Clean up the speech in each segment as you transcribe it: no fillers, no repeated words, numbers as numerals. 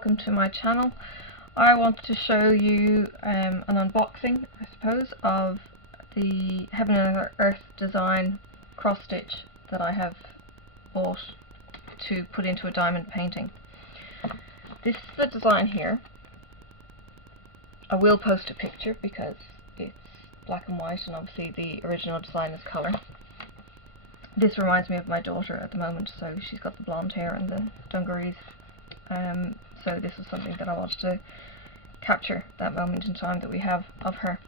welcome to my channel. I want to show you an unboxing, I suppose, of the Heaven and Earth design cross stitch that I have bought to put into a diamond painting. This is the design here. I will post a picture because it's black and white and obviously the original design is colour. This reminds me of my daughter at the moment, so she's got the blonde hair and the dungarees. So this is something that I wanted to capture, that moment in time that we have of her.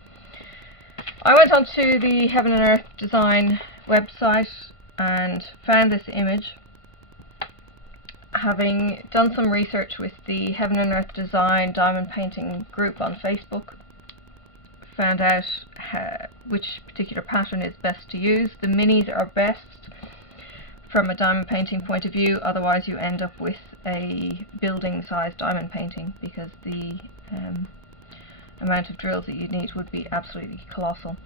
I went onto the Heaven and Earth design website and found this image. Having done some research with the Heaven and Earth design diamond painting group on Facebook, found out which particular pattern is best to use. The minis are best from a diamond painting point of view, otherwise you end up with a building sized diamond painting because the amount of drills that you need would be absolutely colossal.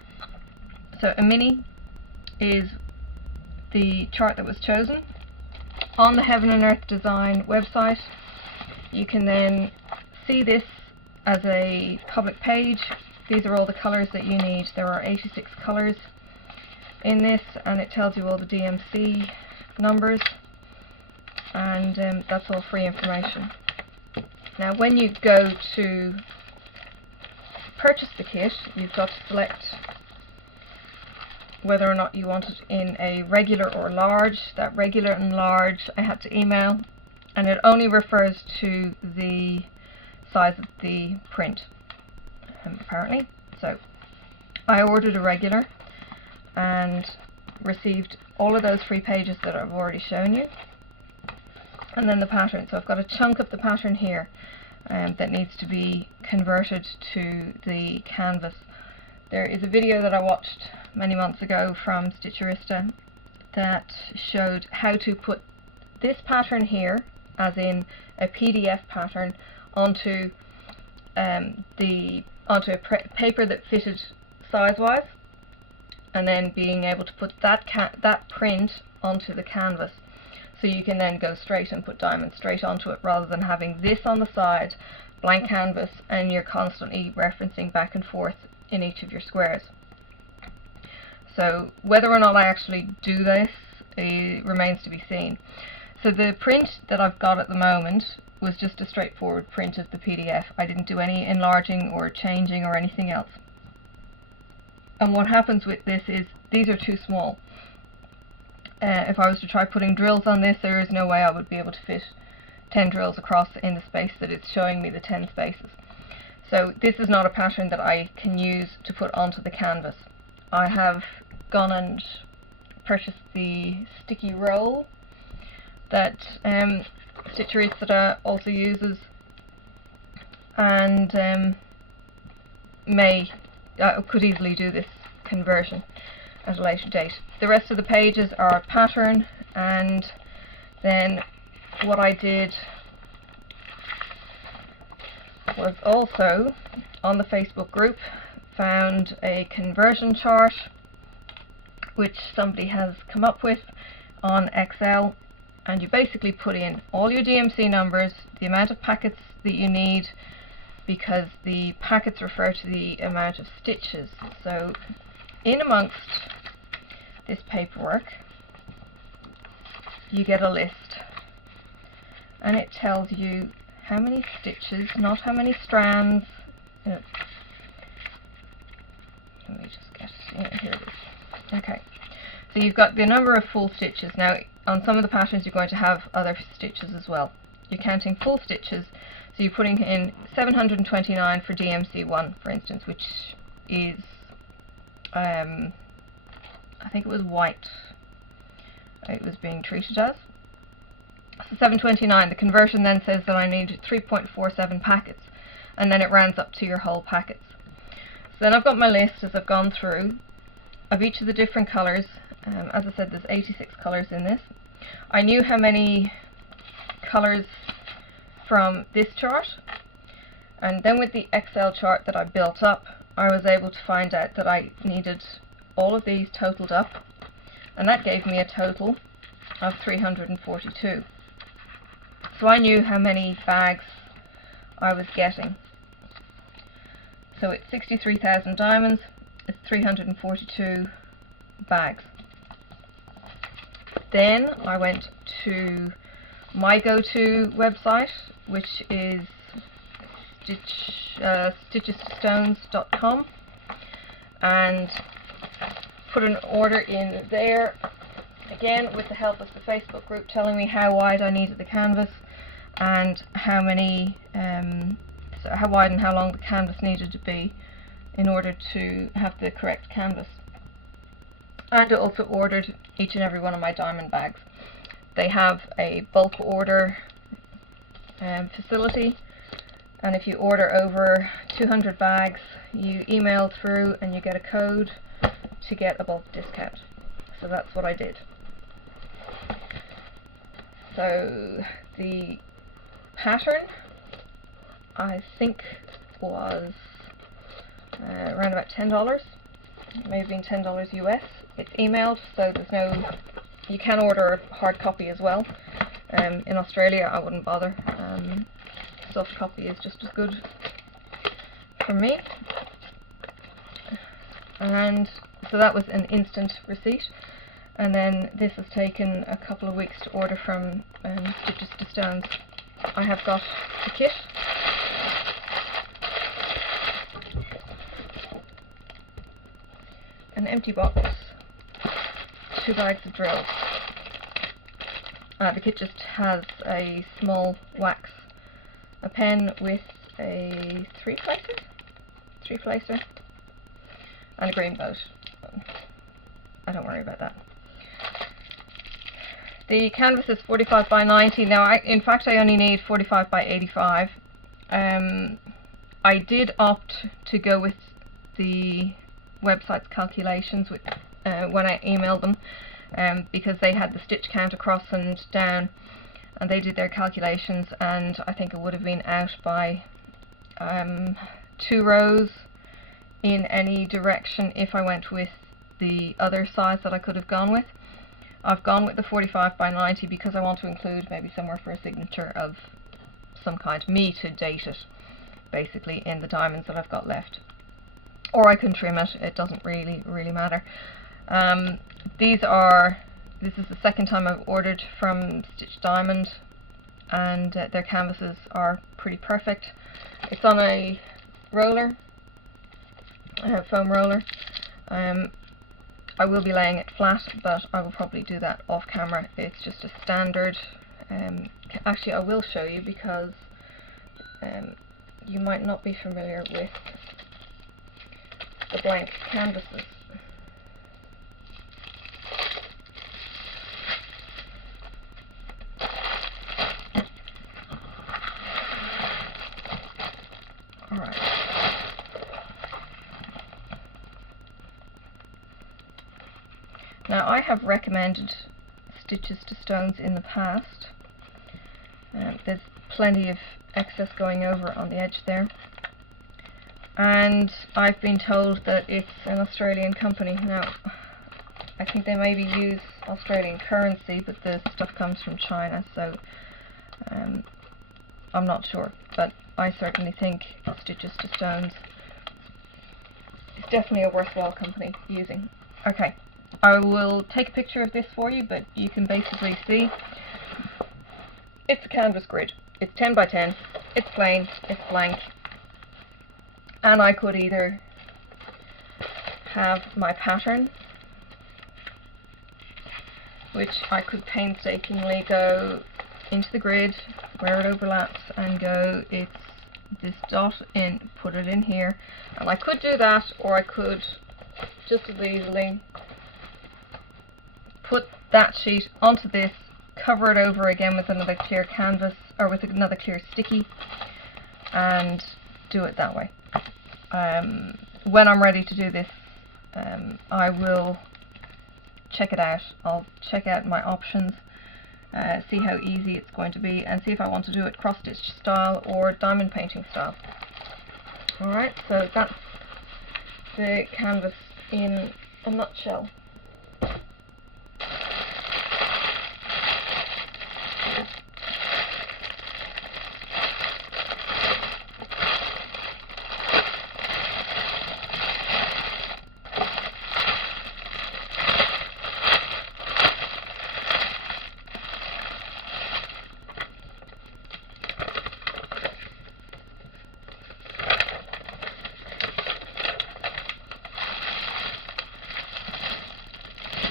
So a mini is the chart that was chosen. On the Heaven and Earth design website you can then see this as a public page. These are all the colours that you need. There are 86 colours in this, and it tells you all the DMC numbers, and that's all free information. Now when you go to purchase the kit, you've got to select whether or not you want it in a regular or large. That regular and large I had to email, and it only refers to the size of the print, apparently. So I ordered a regular and received all of those free pages that I've already shown you, and then the pattern. So I've got a chunk of the pattern here that needs to be converted to the canvas. There is a video that I watched many months ago from Stitcherista that showed how to put this pattern here, as in a PDF pattern, onto a paper that fitted size-wise, and then being able to put that print onto the canvas, so you can then go straight and put diamonds straight onto it, rather than having this on the side, blank canvas, and you're constantly referencing back and forth in each of your squares. So whether or not I actually do this remains to be seen. So the print that I've got at the moment was just a straightforward print of the PDF. I didn't do any enlarging or changing or anything else. And what happens with this is these are too small. If I was to try putting drills on this, there is no way I would be able to fit 10 drills across in the space that it's showing me, the 10 spaces. So this is not a pattern that I can use to put onto the canvas. I have gone and purchased the sticky roll that Stitcherista also uses, and could easily do this conversion at a later date. The rest of the pages are pattern, and then what I did was also on the Facebook group found a conversion chart which somebody has come up with on Excel, and you basically put in all your DMC numbers, the amount of packets that you need, because the packets refer to the amount of stitches. So in amongst this paperwork you get a list, and it tells you how many stitches, not how many strands. Let me just get it. Here it is. Okay, so you've got the number of full stitches. Now on some of the patterns you're going to have other stitches as well. You're counting full stitches, so you're putting in 729 for DMC1, for instance, which is I think it was white it was being treated as. So 729, the conversion then says that I need 3.47 packets, and then it rounds up to your whole packets. So then I've got my list as I've gone through of each of the different colours. As I said, there's 86 colours in this. I knew how many colours from this chart, and then with the Excel chart that I built up, I was able to find out that I needed all of these totaled up, and that gave me a total of 342. So I knew how many bags I was getting. So it's 63,000 diamonds, it's 342 bags. Then I went to my go-to website, which is stitcheristastones.com, and put an order in there, again with the help of the Facebook group telling me how wide I needed the canvas and how many, so how wide and how long the canvas needed to be in order to have the correct canvas. And I also ordered each and every one of my diamond bags. They have a bulk order facility, and if you order over 200 bags, you email through and you get a code to get a bulk discount. So that's what I did. So the pattern, I think, was around about $10. It may have been $10 US. It's emailed, so there's no, you can order a hard copy as well. In Australia I wouldn't bother. Soft copy is just as good for me. And so that was an instant receipt. And then this has taken a couple of weeks to order from Stitcherista Stones. I have got the kit. An empty box, 2 bags of drills. The kit just has a small wax, a pen with a 3-placer, and a green boat. I don't worry about that. The canvas is 45 by 90. Now, in fact, I only need 45 by 85. I did opt to go with the website's calculations with, when I emailed them, because they had the stitch count across and down, and they did their calculations, and I think it would have been out by 2 rows in any direction if I went with the other size that I could have gone with. I've gone with the 45 by 90 because I want to include maybe somewhere for a signature of some kind, me to date it, basically, in the diamonds that I've got left. Or I can trim it, it doesn't really matter. This is the second time I've ordered from Stitch Diamond, and their canvases are pretty perfect. It's on a roller, a foam roller. I will be laying it flat, but I will probably do that off camera. It's just a standard, actually I will show you because you might not be familiar with the blank canvases. Alright. Now, I have recommended Stitcherista Stones in the past. There's plenty of excess going over on the edge there. And I've been told that it's an Australian company. Now, I think they maybe use Australian currency, but the stuff comes from China, so I'm not sure. But I certainly think Stitcherista Stones is definitely a worthwhile company using. Okay, I will take a picture of this for you, but you can basically see it's a canvas grid. It's 10 by 10, it's plain, it's blank. And I could either have my pattern, which I could painstakingly go into the grid where it overlaps and go, it's this dot in, put it in here. And I could do that, or I could just as easily put that sheet onto this, cover it over again with another clear canvas, or with another clear sticky, and do it that way. When I'm ready to do this, I will check it out. I'll check out my options, see how easy it's going to be, and see if I want to do it cross-stitch style or diamond painting style. Alright, so that's the canvas in a nutshell.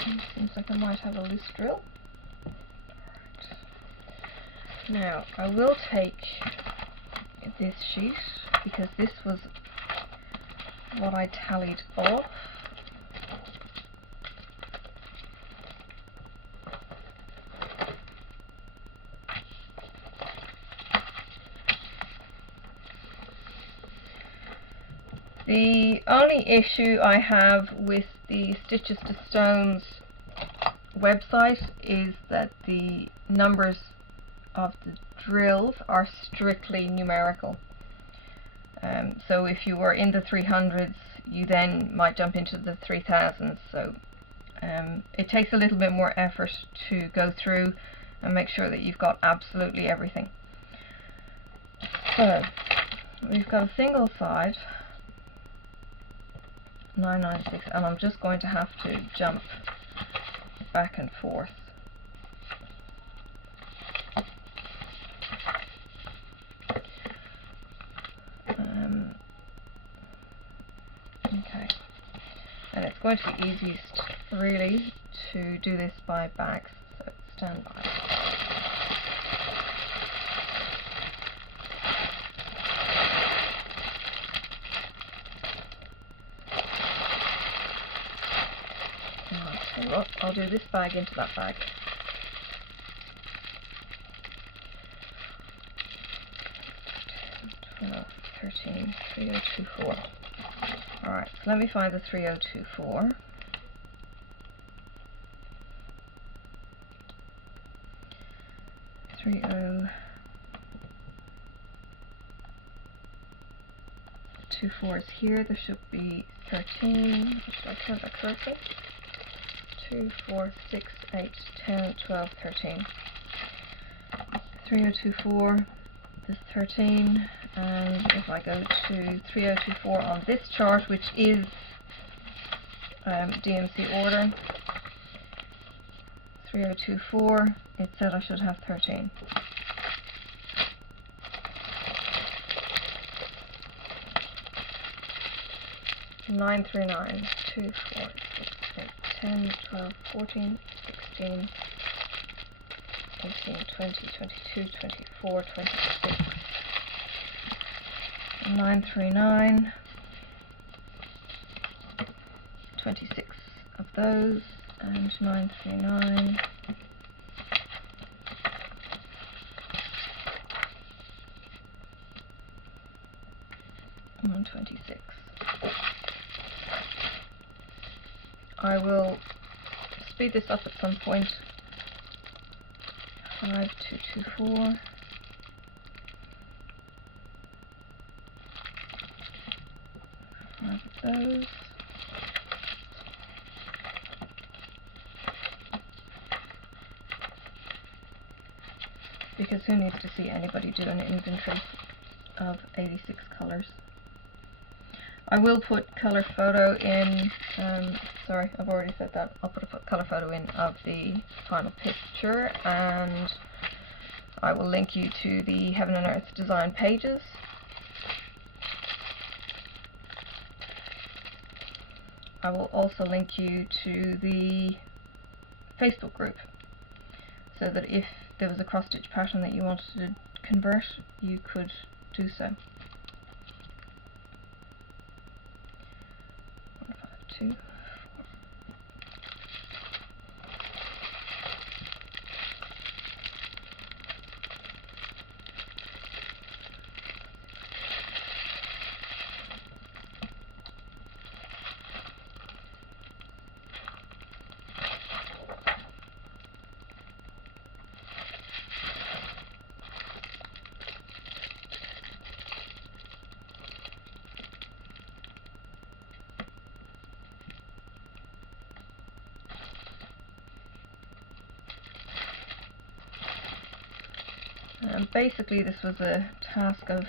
Seems like I might have a loose drill. Now I will take this sheet because this was what I tallied off. The only issue I have with the Stitches to Stones website is that the numbers of the drills are strictly numerical. So if you were in the 300s, you then might jump into the 3000s. So it takes a little bit more effort to go through and make sure that you've got absolutely everything. So we've got a single side 996, and I'm just going to have to jump back and forth. Okay, and it's going to be easiest really to do this by bags, so stand by. Look, I'll do this bag into that bag. Oh, 13, 3024. Alright, so let me find the 3024. Four is here. There should be 13. Should I count that correctly? 2, 4, 6, 8, 10, 12, 13. 3024 is 13, and if I go to 3024 on this chart, which is DMC order, 3024, it said I should have 13. Nine through 9, 2, 4, 6, 8, 10, 12, 14, 16, 18, 20, 22, 24, 26. 9 through 9, 26 of those, and 9 through 9. And 26. I will speed this up at some point. 5224. 5 of those. Because who needs to see anybody do an inventory of 86 colours? I will put colour photo in, sorry, I've already said that. I'll put a colour photo in of the final picture, and I will link you to the Heaven and Earth design pages. I will also link you to the Facebook group, so that if there was a cross-stitch pattern that you wanted to convert, you could do so. 1, 5, 2, 4. Basically this was a task of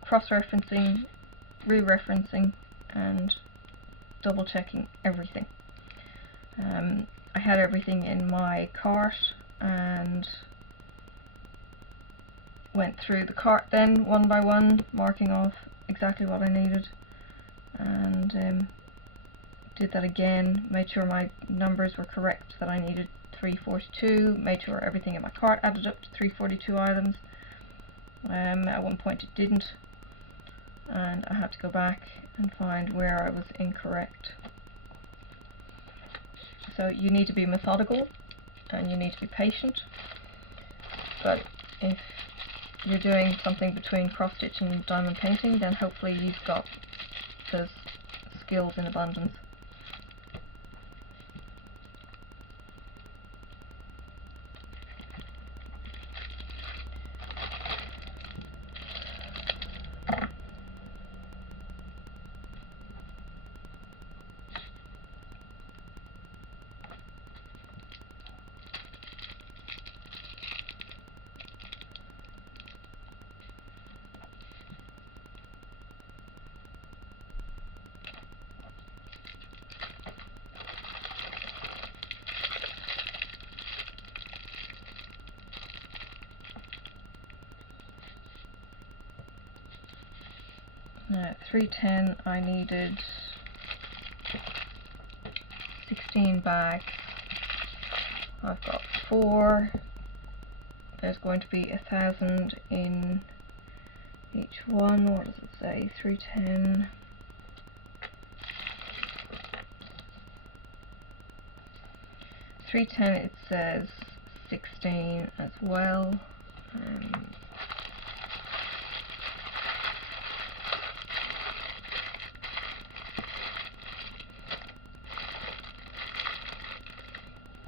cross-referencing, re-referencing and double-checking everything. I had everything in my cart and went through the cart then one by one, marking off exactly what I needed and Did that again, made sure my numbers were correct, that I needed 342, made sure everything in my cart added up to 342 items. At one point it didn't, and I had to go back and find where I was incorrect. So you need to be methodical and you need to be patient, but if you're doing something between cross stitch and diamond painting, then hopefully you've got those skills in abundance. Now at 310 I needed 16 bags. I've got 4. There's going to be 1,000 in each one. What does it say? 310. It says 16 as well.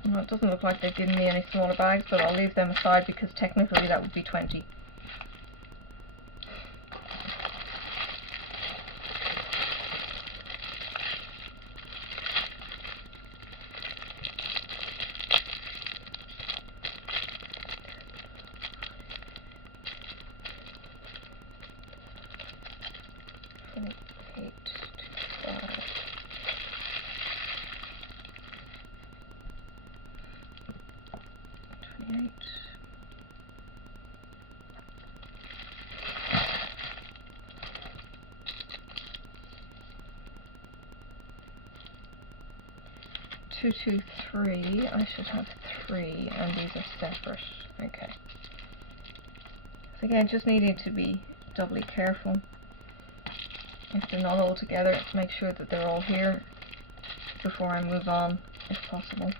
Well, it doesn't look like they've given me any smaller bags, but I'll leave them aside because technically that would be 20. Two, 2, 3. I should have 3, and these are separate. Okay. So again, just needing to be doubly careful. If they're not all together, make sure that they're all here before I move on, if possible.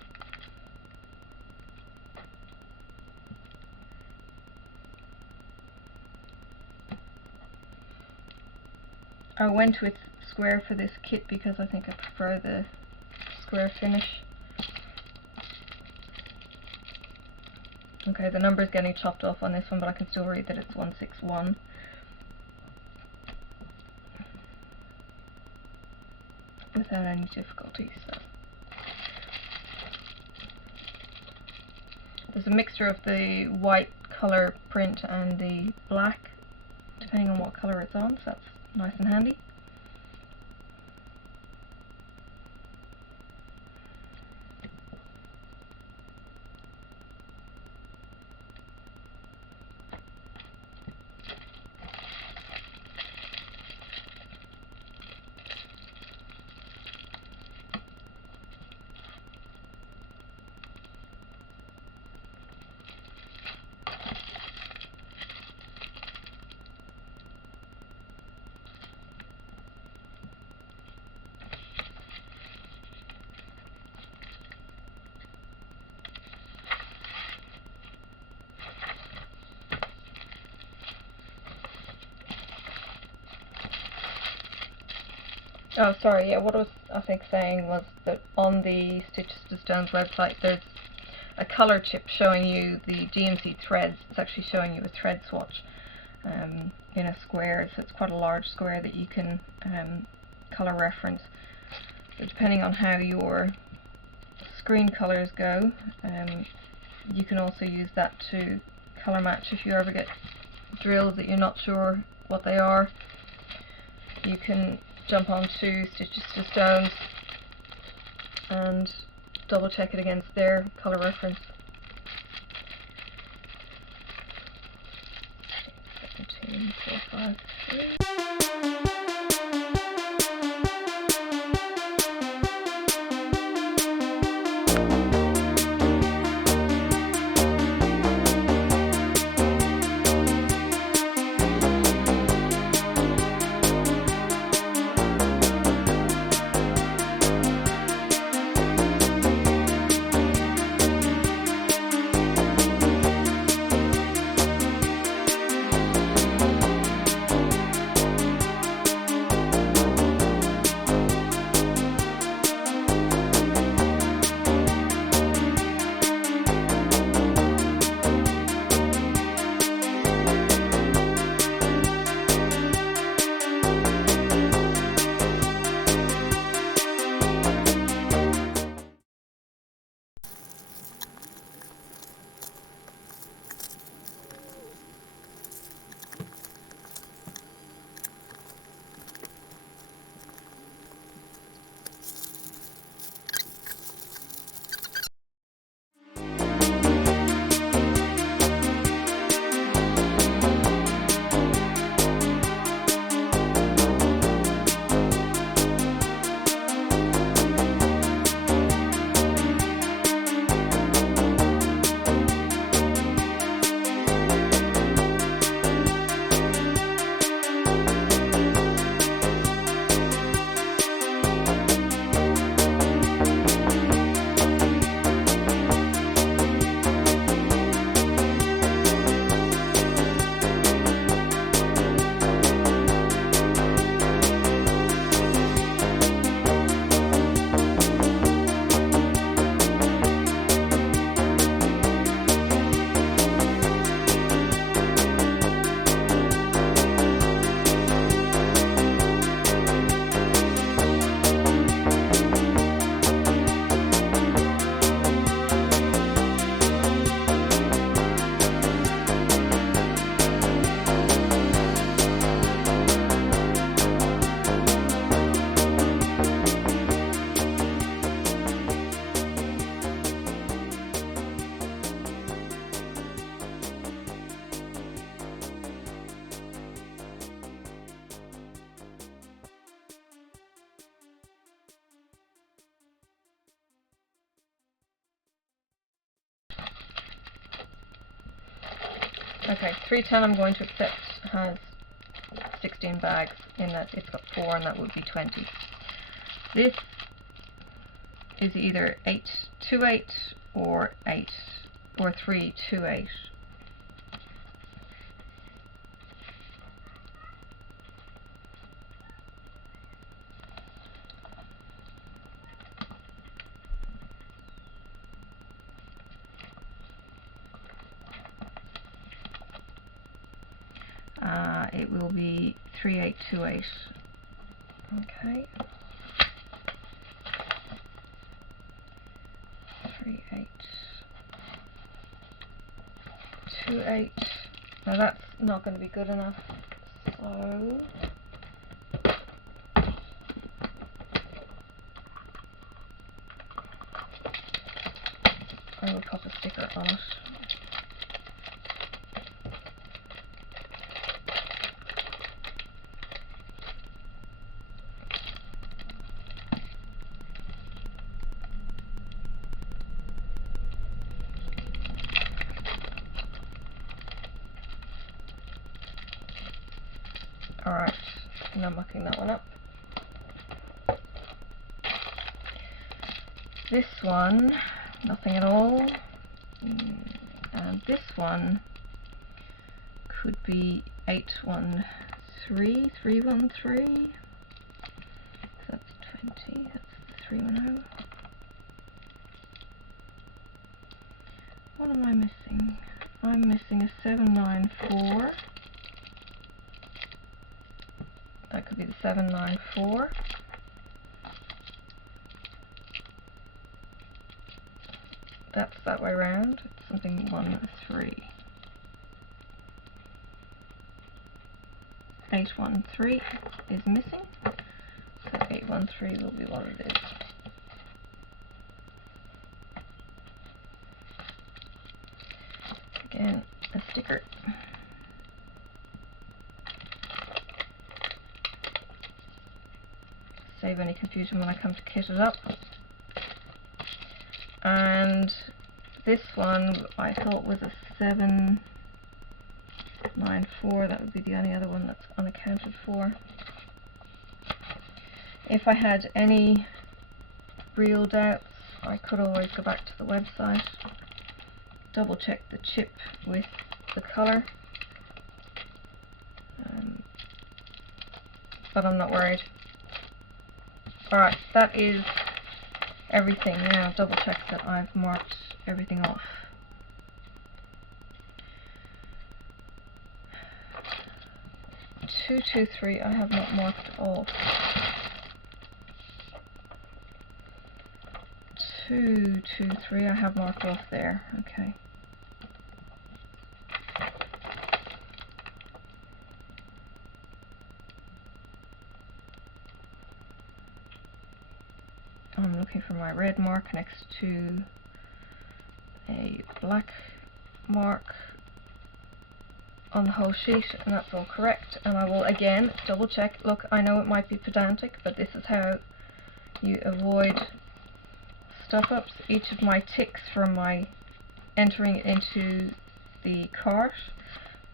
I went with square for this kit because I think I prefer the square finish. Okay, the number is getting chopped off on this one, but I can still read that it's 161. Without any difficulty. So there's a mixture of the white colour print and the black, depending on what colour it's on, so that's nice and handy. Oh, sorry, yeah, what I was, I think, saying was that on the Stitcherista Stones website there's a colour chip showing you the GMC threads. It's actually showing you a thread swatch in a square, so it's quite a large square that you can colour reference. So depending on how your screen colours go, you can also use that to colour match if you ever get drills that you're not sure what they are. You can jump onto Stitcherista Stones and double check it against their colour reference. 17, 4, 5, 3. Okay, 310 I'm going to accept has 16 bags in that it's got 4 and that would be 20. This is either 828 or 328. It will be 3828. Okay. 3828. Now that's not going to be good enough, so I will pop a sticker on it. Alright, now I'm mucking that one up. This one, nothing at all. And this one could be 813, 313. So that's 20, that's 310. What am I missing? I'm missing a 794. That could be the 794. That's that way around. It's something 13. 813 is missing. So 813 will be what it is. Again, a sticker. Save any confusion when I come to kit it up. And this one I thought was a 794. That would be the only other one that's unaccounted for. If I had any real doubts, I could always go back to the website, double check the chip with the colour, but I'm not worried. Alright, that is everything. Now double check that I've marked everything off. Two, 2, 3 I have not marked off. 2, 2, 3 I have marked off there. Okay. I'm looking for my red mark next to a black mark on the whole sheet, and that's all correct. And I will again double check. Look, I know it might be pedantic, but this is how you avoid stuff-ups. Each of my ticks for my entering it into the cart,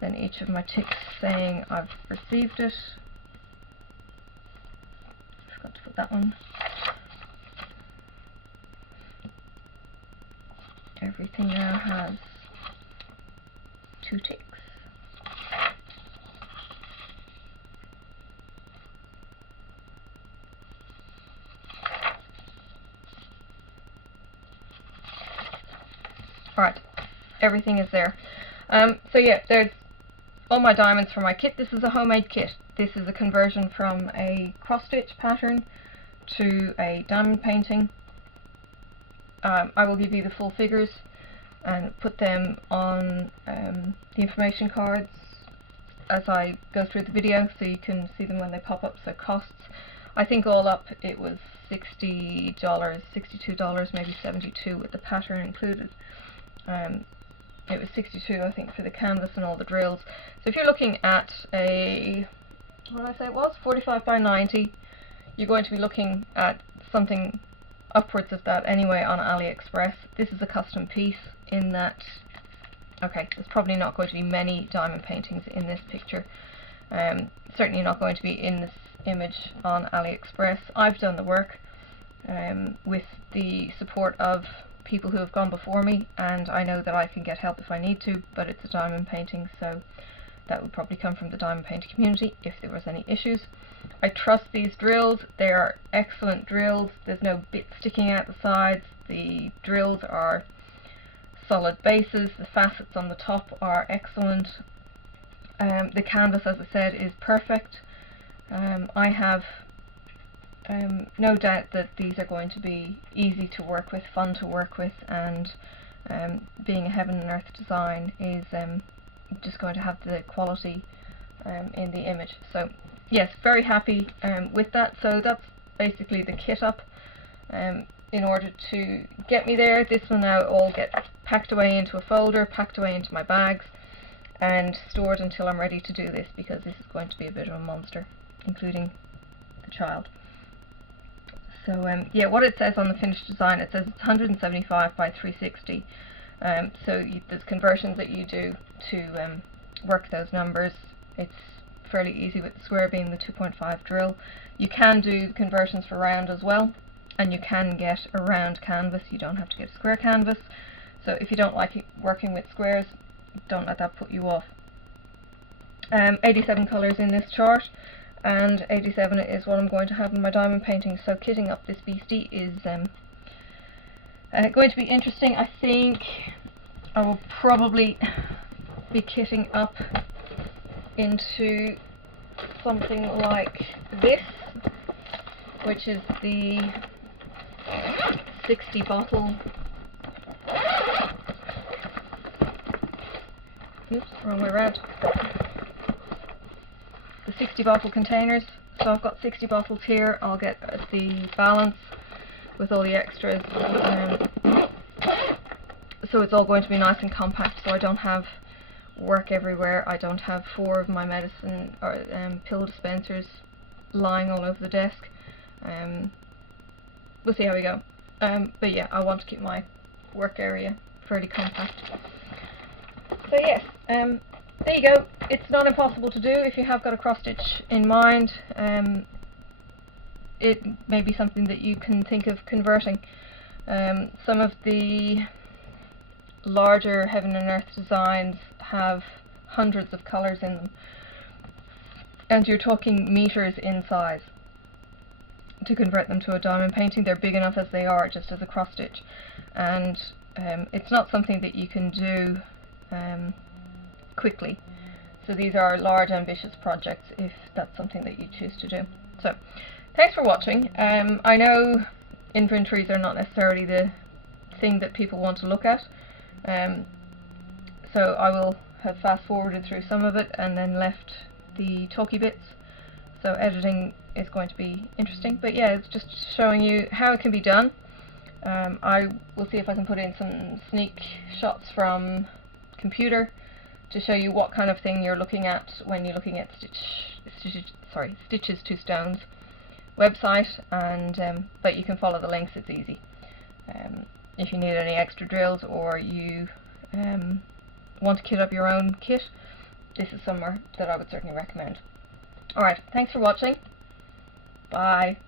then each of my ticks saying I've received it. Forgot to put that one. Everything now has 2 ticks. Alright, everything is there. So yeah, there's all my diamonds for my kit. This is a homemade kit. This is a conversion from a cross-stitch pattern to a diamond painting. I will give you the full figures and put them on the information cards as I go through the video, so you can see them when they pop up. So costs, I think all up it was $60, $62, maybe $72 with the pattern included. It was $62 I think for the canvas and all the drills. So if you're looking at a, what did I say it was, 45 by 90, you're going to be looking at something upwards of that anyway on AliExpress. This is a custom piece in that Okay, there's probably not going to be many diamond paintings in this picture. Certainly not going to be in this image on AliExpress. I've done the work with the support of people who have gone before me, and I know that I can get help if I need to, but it's a diamond painting, so that would probably come from the diamond painting community if there was any issues. I trust these drills. They are excellent drills. There's no bit sticking out the sides. The drills are solid bases. The facets on the top are excellent. The canvas, as I said, is perfect. I have no doubt that these are going to be easy to work with, fun to work with, and being a heaven and earth design is just going to have the quality in the image. So yes, very happy with that. So that's basically the kit up. In order to get me there, this will now all get packed away into a folder, packed away into my bags, and stored until I'm ready to do this, because this is going to be a bit of a monster, including the child. So yeah, what it says on the finished design, it says it's 175 by 360. So there's conversions that you do to work those numbers. It's fairly easy with the square being the 2.5 drill. You can do conversions for round as well, and you can get a round canvas. You don't have to get a square canvas. So if you don't like working with squares, don't let that put you off. 87 colours in this chart, and 87 is what I'm going to have in my diamond painting. So kitting up this beastie is going to be interesting. I think I will probably be kitting up into something like this, which is the 60 bottle, oops, wrong way around, the 60 bottle containers. So I've got 60 bottles here. I'll get the balance with all the extras, so it's all going to be nice and compact, so I don't have work everywhere. I don't have 4 of my medicine or pill dispensers lying all over the desk. We'll see how we go. But yeah, I want to keep my work area fairly compact. So yes, there you go. It's not impossible to do if you have got a cross stitch in mind. It may be something that you can think of converting. Some of the larger heaven and earth designs have hundreds of colours in them, and you're talking meters in size to convert them to a diamond painting. They're big enough as they are, just as a cross stitch, and it's not something that you can do quickly. So these are large, ambitious projects if that's something that you choose to do. So thanks for watching. I know inventories are not necessarily the thing that people want to look at, so I will have fast forwarded through some of it and then left the talky bits. So editing is going to be interesting, but yeah, it's just showing you how it can be done. I will see if I can put in some sneak shots from computer to show you what kind of thing you're looking at when you're looking at Stitches to Stones website, and but you can follow the links. It's easy. If you need any extra drills, or you want to kit up your own kit, this is somewhere that I would certainly recommend. Alright, thanks for watching. Bye.